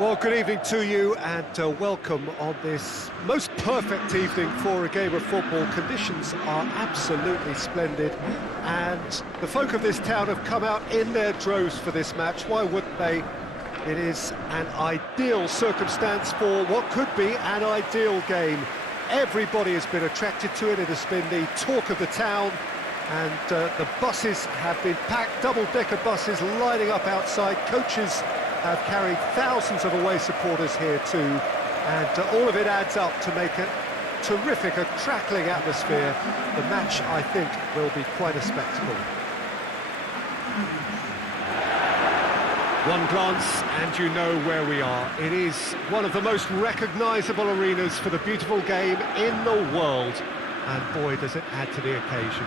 Well, good evening to you and welcome on this most perfect evening for a game of football. Conditions are absolutely splendid and the folk of this town have come out in their droves for this match. Why wouldn't they? It is an ideal circumstance for what could be an ideal game. Everybody has been attracted to it. It has been the talk of the town and the buses have been packed, double-decker buses lining up outside. Coaches have carried thousands of away supporters here too, and all of it adds up to make it terrific, a crackling atmosphere. The match, I think, will be quite a spectacle. One glance and you know where we are. It is one of the most recognisable arenas for the beautiful game in the world, and boy does it add to the occasion.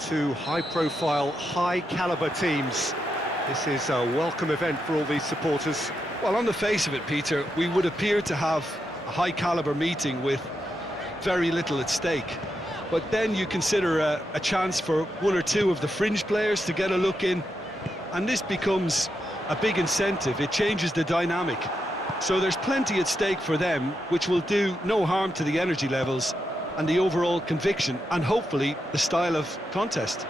Two high-profile, high-caliber teams. This is a welcome event for all these supporters. Well, on the face of it, Peter, we would appear to have a high-caliber meeting with very little at stake. But then you consider a chance for one or two of the fringe players to get a look in, and this becomes a big incentive. It changes the dynamic. So there's plenty at stake for them, which will do no harm to the energy levels and the overall conviction, and hopefully the style of contest.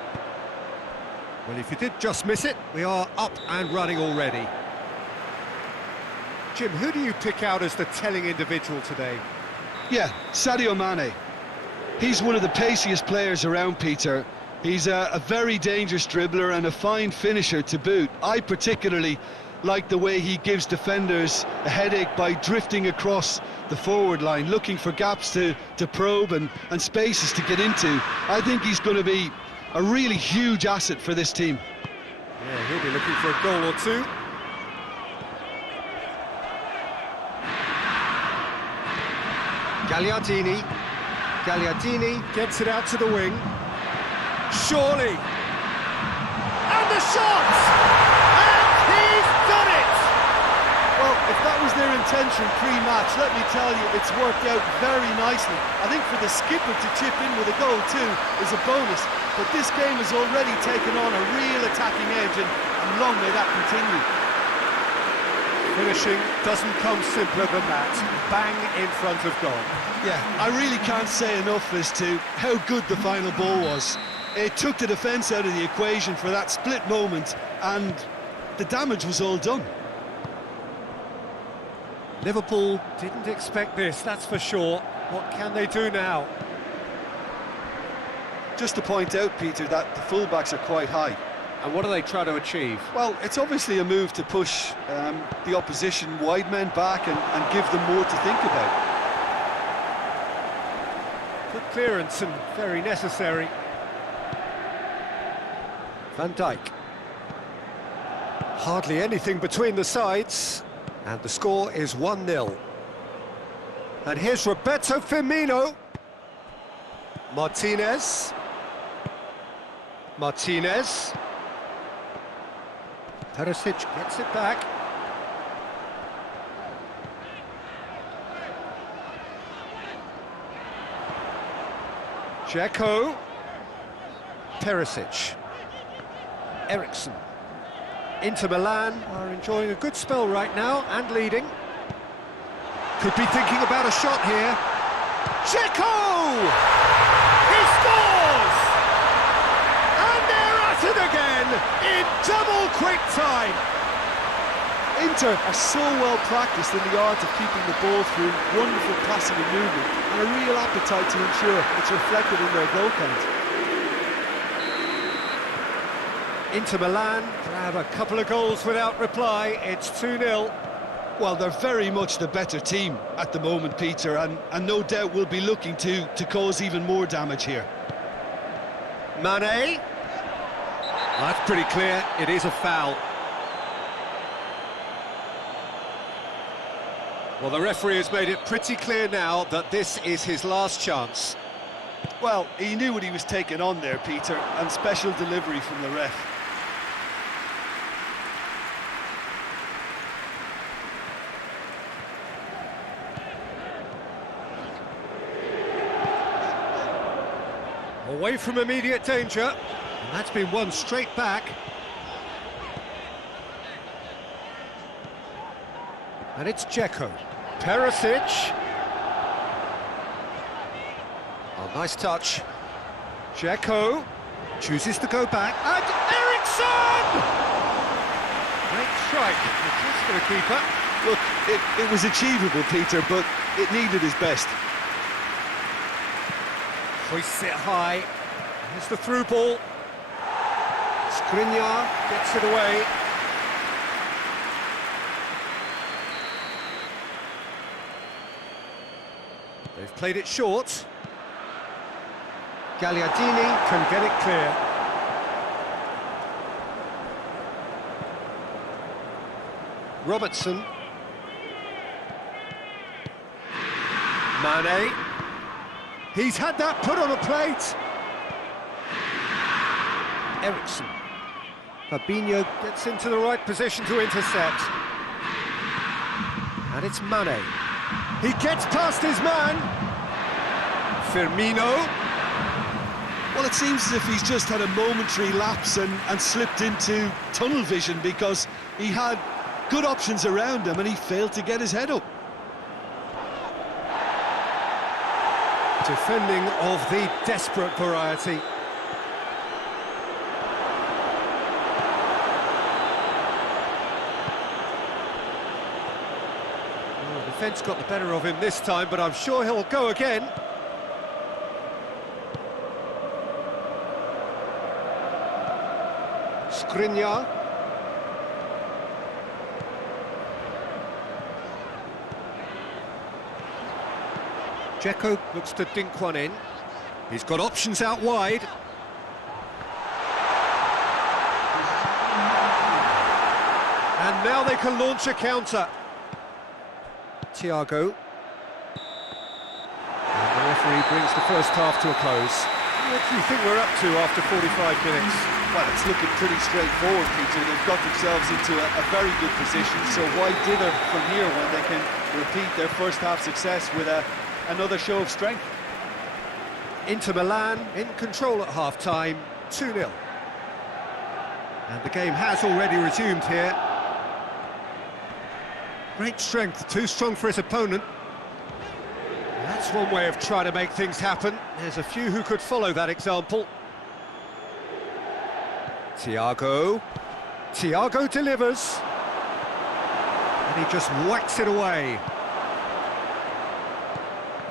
Well, if you did just miss it, we are up and running already. Jim, who do you pick out as the telling individual today? Yeah, Sadio Mane. He's one of the paciest players around, Peter. He's a very dangerous dribbler and a fine finisher to boot. I particularly like the way he gives defenders a headache by drifting across the forward line, looking for gaps to probe and spaces to get into. I think he's going to be a really huge asset for this team. Yeah, he'll be looking for a goal or two. Gagliardini gets it out to the wing. Surely! And the shot! If that was their intention pre-match, let me tell you, it's worked out very nicely. I think for the skipper to chip in with a goal too is a bonus, but this game has already taken on a real attacking edge, and long may that continue. Finishing doesn't come simpler than that. Bang in front of goal. Yeah, I really can't say enough as to how good the final ball was. It took the defence out of the equation for that split moment, and the damage was all done. Liverpool didn't expect this, that's for sure. What can they do now? Just to point out, Peter, that the fullbacks are quite high. And what do they try to achieve? Well, it's obviously a move to push the opposition wide men back and give them more to think about. Good clearance and very necessary. Van Dijk. Hardly anything between the sides. And the score is 1-0. And here's Roberto Firmino. Martinez. Perisic gets it back. Dzeko. Perisic. Eriksen. Inter Milan are enjoying a good spell right now and leading. Could be thinking about a shot here. Dzeko! He scores! And they're at it again in double quick time. Inter are so well practiced in the art of keeping the ball through wonderful passing and movement, and a real appetite to ensure it's reflected in their goal count. Inter Milan grab a couple of goals without reply. It's 2-0. Well, they're very much the better team at the moment, Peter, and no doubt will be looking to cause even more damage here. Mane. That's pretty clear. It is a foul. Well, the referee has made it pretty clear now that this is his last chance. Well, he knew what he was taking on there, Peter, and special delivery from the ref. Away from immediate danger. And that's been won straight back. And it's Dzeko. Perisic. Oh, nice touch. Dzeko chooses to go back. And Eriksson! Great strike. It's for the keeper. Look, it was achievable, Peter, but it needed his best. Hoists it high. Here's the through ball. Skriniar gets it away. They've played it short. Gagliardini can get it clear. Robertson. Mane. He's had that put on a plate. Eriksson. Fabinho gets into the right position to intercept. And it's Mane. He gets past his man. Firmino. Well, it seems as if he's just had a momentary lapse and slipped into tunnel vision, because he had good options around him and he failed to get his head up. Defending of the desperate variety. Well, the defence got the better of him this time, but I'm sure he'll go again. Skriniar. Dzeko looks to dink one in. He's got options out wide. And now they can launch a counter. Thiago. And the referee brings the first half to a close. What do you think we're up to after 45 minutes? Well, it's looking pretty straightforward, Peter. They've got themselves into a very good position, so why dither from here when they can repeat their first half success with another show of strength? Inter Milan in control at half-time, 2-0. And the game has already resumed here. Great strength, too strong for his opponent. That's one way of trying to make things happen. There's a few who could follow that example. Thiago. Thiago delivers. And he just whacks it away.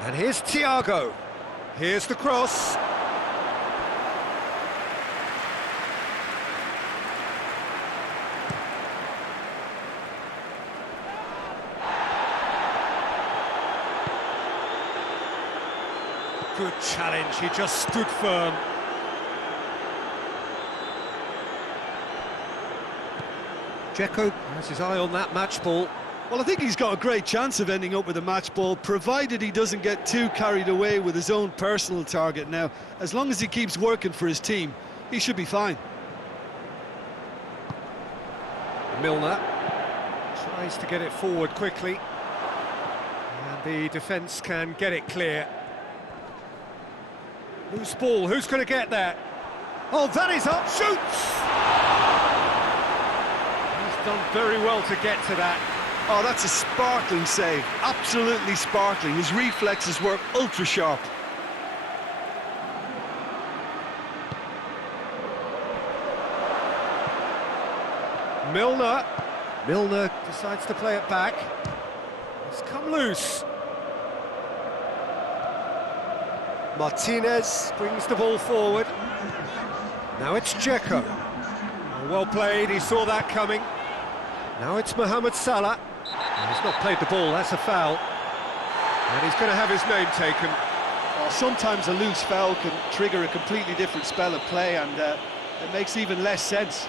And here's Thiago. Here's the cross. Good challenge, he just stood firm. Dzeko has his eye on that match ball. Well, I think he's got a great chance of ending up with a match ball, provided he doesn't get too carried away with his own personal target now. As long as he keeps working for his team, he should be fine. Milner tries to get it forward quickly. And the defence can get it clear. Loose ball, who's going to get that? Oh, that is up, shoots! He's done very well to get to that. Oh, that's a sparkling save, absolutely sparkling. His reflexes were ultra sharp. Milner decides to play it back. It's come loose. Martinez brings the ball forward. Now it's Dzeko. Well played, he saw that coming. Now it's Mohamed Salah. He's not played the ball, that's a foul. And he's going to have his name taken. Well, sometimes a loose foul can trigger a completely different spell of play, and it makes even less sense.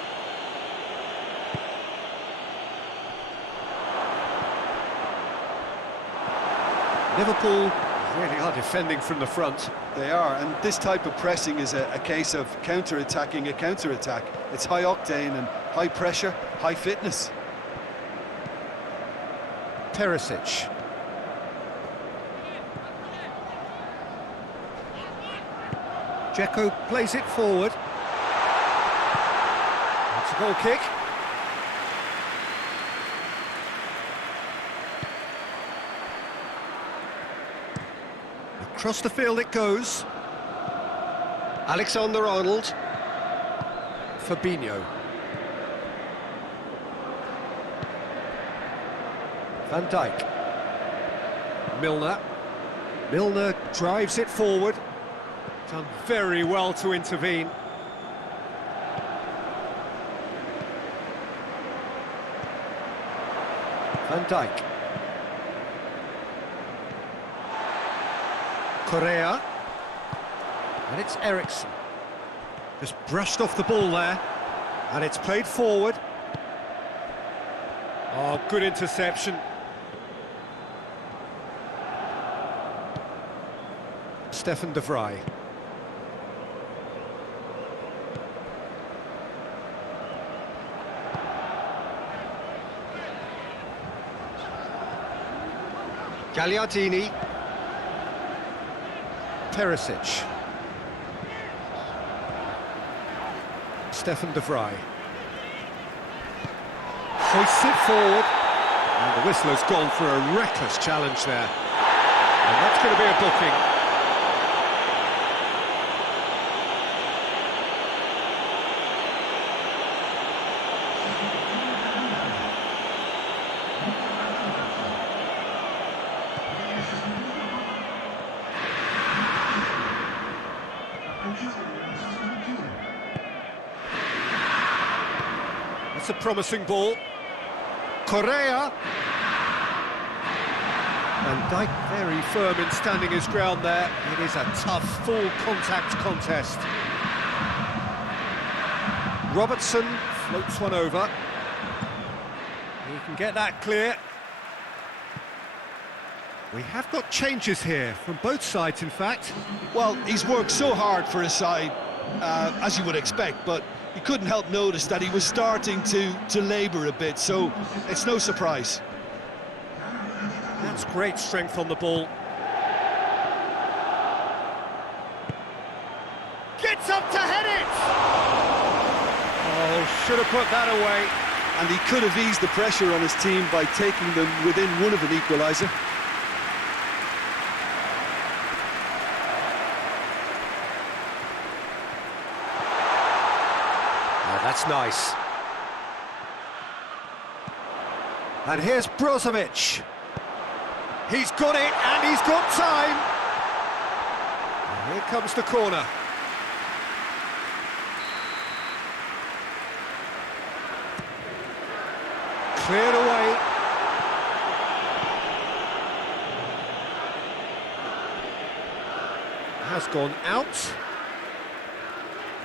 Liverpool really are defending from the front. They are, and this type of pressing is a case of counter-attacking a counter-attack. It's high octane and high pressure, high fitness. Perisic. Dzeko plays it forward. That's a goal kick. Across the field it goes. Alexander-Arnold. Fabinho. Van Dijk. Milner. Milner drives it forward. Done very well to intervene. Van Dijk. Correa. And it's Eriksen. Just brushed off the ball there. And it's played forward. Oh, good interception. Stefan de Vrij. Gagliardini. Perisic. Stefan de Vrij. Hoists it forward. And the whistler's gone for a reckless challenge there. And that's going to be a booking. That's a promising ball. Correa. Van Dijk very firm in standing his ground there. It is a tough, full contact contest. Robertson floats one over. He can get that clear. We have got changes here from both sides, in fact. Well, he's worked so hard for his side, as you would expect, but you couldn't help notice that he was starting to labour a bit, so it's no surprise. That's great strength on the ball. Gets up to head it! Oh, should have put that away. And he could have eased the pressure on his team by taking them within one of an equaliser. That's nice. And here's Brozovic. He's got it, and he's got time. And here comes the corner. Cleared away. Has gone out.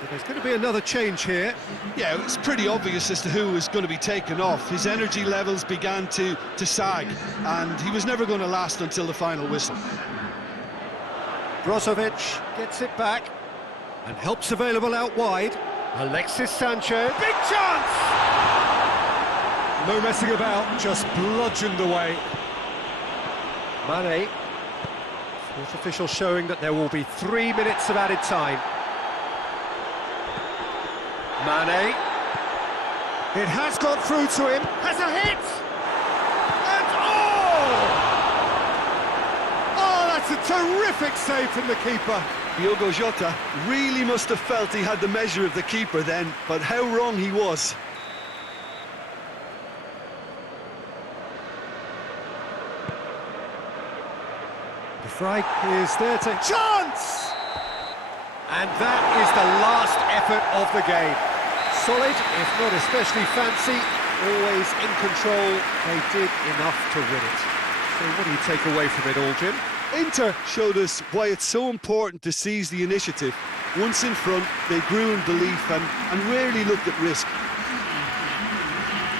There's going to be another change here. Yeah, it's pretty obvious as to who was going to be taken off. His energy levels began to sag, and he was never going to last until the final whistle. Brozovic gets it back, and help's available out wide. Alexis Sanchez. Big chance! No messing about, just bludgeoned away. Mane. Fourth official showing that there will be 3 minutes of added time. Mane. It has got through to him. Has a hit! And oh, that's a terrific save from the keeper. Diogo Jota really must have felt he had the measure of the keeper then, but how wrong he was. The Frey is there to... Chance! And that is the last effort of the game. Solid, if not especially fancy, always in control. They did enough to win it. So what do you take away from it all, Jim? Inter showed us why it's so important to seize the initiative. Once in front, they grew in belief and rarely looked at risk.